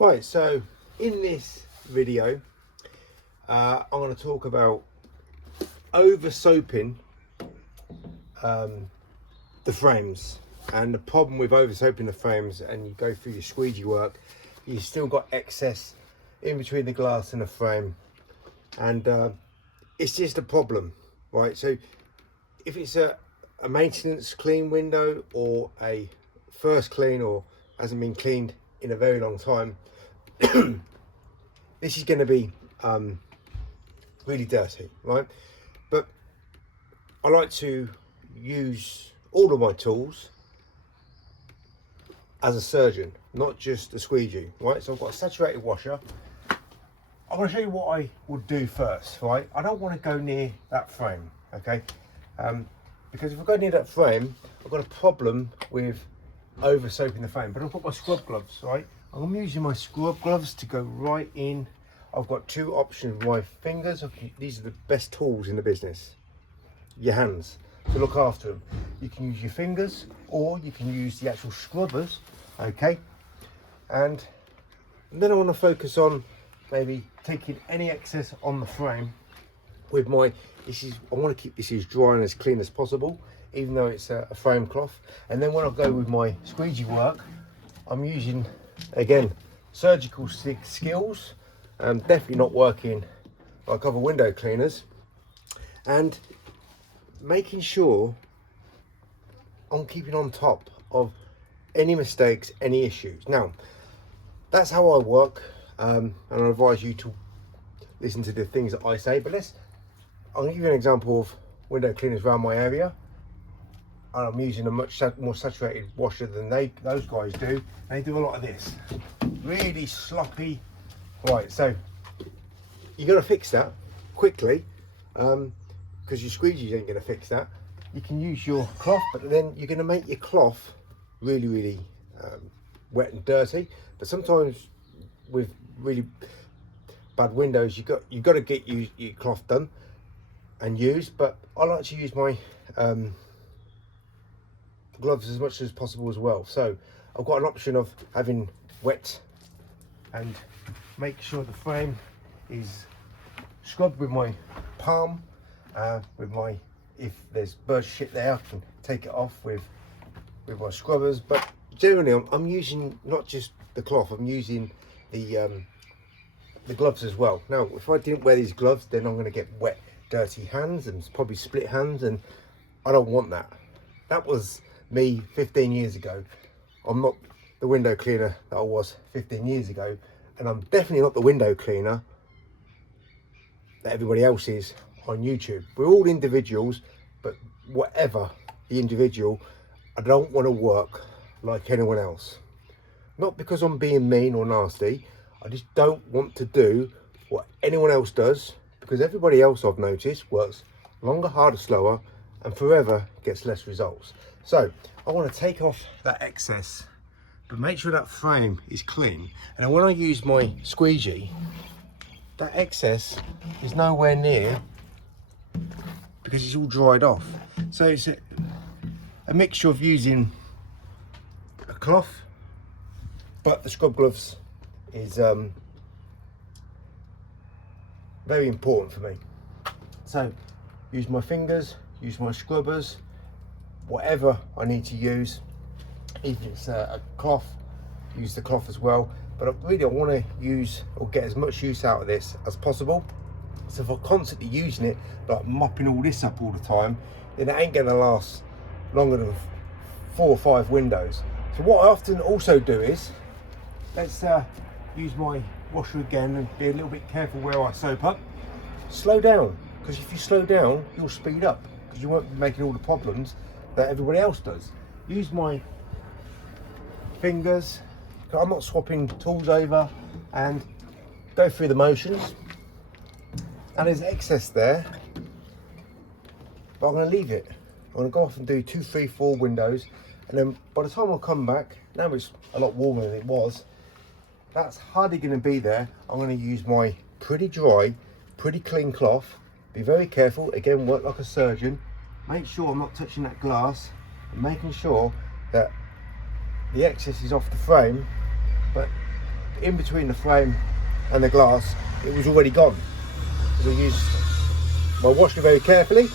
Right, so in this video, I'm going to talk about oversoaping the frames, and the problem with oversoaping the frames, and you go through your squeegee work, you still got excess in between the glass and the frame, and it's just a problem, right? So if it's a maintenance clean window or a first clean or hasn't been cleaned in a very long time, this is going to be really dirty, right? But I like to use all of my tools as a surgeon, not just a squeegee, right? So I've got a saturated washer. I'm going to show you what I would do first, right? I don't want to go near that frame, okay? Because if I go near that frame, I've got a problem with over soaping the frame. But I've got my scrub gloves, right? I'm using my scrub gloves to go right in. I've got two options with my fingers. These are the best tools in the business. Your hands, to look after them. You can use your fingers or you can use the actual scrubbers, okay? And then I want to focus on maybe taking any excess on the frame with my, I want to keep this as dry and as clean as possible, even though it's a frame cloth. And then when I go with my squeegee work, I'm using, again, surgical skills. Definitely not working like other window cleaners, and making sure I'm keeping on top of any mistakes, any issues. Now, that's how I work, and I advise you to listen to the things that I say. But I'm going to give you an example of window cleaners around my area. And I'm using a much more saturated washer than those guys do. They do a lot of this, really sloppy. Right, so you're going to fix that quickly, because your squeegees ain't going to fix that. You can use your cloth, but then you're going to make your cloth really wet and dirty. But sometimes with really bad windows, you've got to get your cloth done and used. But I like to use my gloves as much as possible as well. So I've got an option of having wet, and make sure the frame is scrubbed with my palm, if there's bird shit there, I can take it off with my scrubbers. But generally I'm using not just the cloth, I'm using the gloves as well. Now if I didn't wear these gloves, then I'm going to get wet, dirty hands and probably split hands, and I don't want that. That was me 15 years ago. I'm not the window cleaner that I was 15 years ago, and I'm definitely not the window cleaner that everybody else is on YouTube. We're all individuals, but whatever the individual, I don't want to work like anyone else. Not because I'm being mean or nasty, I just don't want to do what anyone else does, because everybody else, I've noticed, works longer, harder, slower, and forever gets less results. So I want to take off that excess, but make sure that frame is clean. And when I use my squeegee, that excess is nowhere near, because it's all dried off. So it's a mixture of using a cloth, but the scrub gloves is very important for me. So use my fingers, use my scrubbers, whatever I need to use. If it's a cloth, use the cloth as well. But I want to use or get as much use out of this as possible. So if I'm constantly using it, like mopping all this up all the time, then it ain't going to last longer than 4 or 5 windows. So what I often also do is, let's use my washer again and be a little bit careful where I soap up. Slow down, because if you slow down, you'll speed up, because you won't be making all the problems that everybody else does. Use my fingers, I'm not swapping tools over, and go through the motions. And there's excess there, but I'm going to leave it. I'm going to go off and do 2, 3, 4 windows, and then by the time I come back, now it's a lot warmer than it was, that's hardly going to be there. I'm going to use my pretty dry, pretty clean cloth. Be very careful, again, work like a surgeon. Make sure I'm not touching that glass, and making sure that the excess is off the frame, but in between the frame and the glass, it was already gone. So I used my washer very carefully,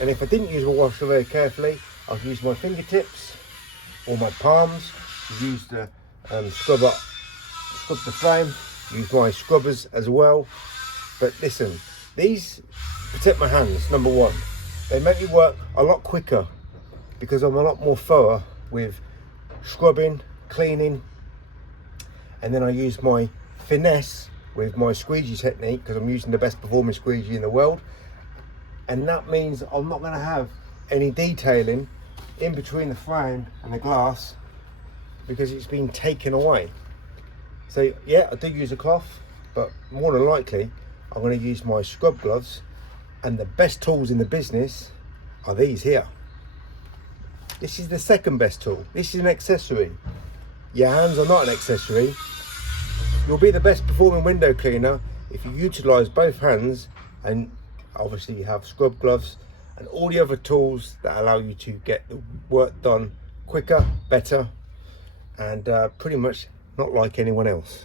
and if I didn't use my washer very carefully, I could use my fingertips or my palms to use the scrub the frame, use my scrubbers as well. But listen, these protect my hands, number one. They make me work a lot quicker because I'm a lot more thorough with scrubbing, cleaning, and then I use my finesse with my squeegee technique because I'm using the best performing squeegee in the world, and that means I'm not going to have any detailing in between the frame and the glass because it's been taken away. So yeah, I do use a cloth, but more than likely I'm going to use my scrub gloves, and the best tools in the business are these here. This is the second best tool. This is an accessory. Your hands are not an accessory. You'll be the best performing window cleaner if you utilize both hands, and obviously you have scrub gloves and all the other tools that allow you to get the work done quicker, better, and pretty much not like anyone else.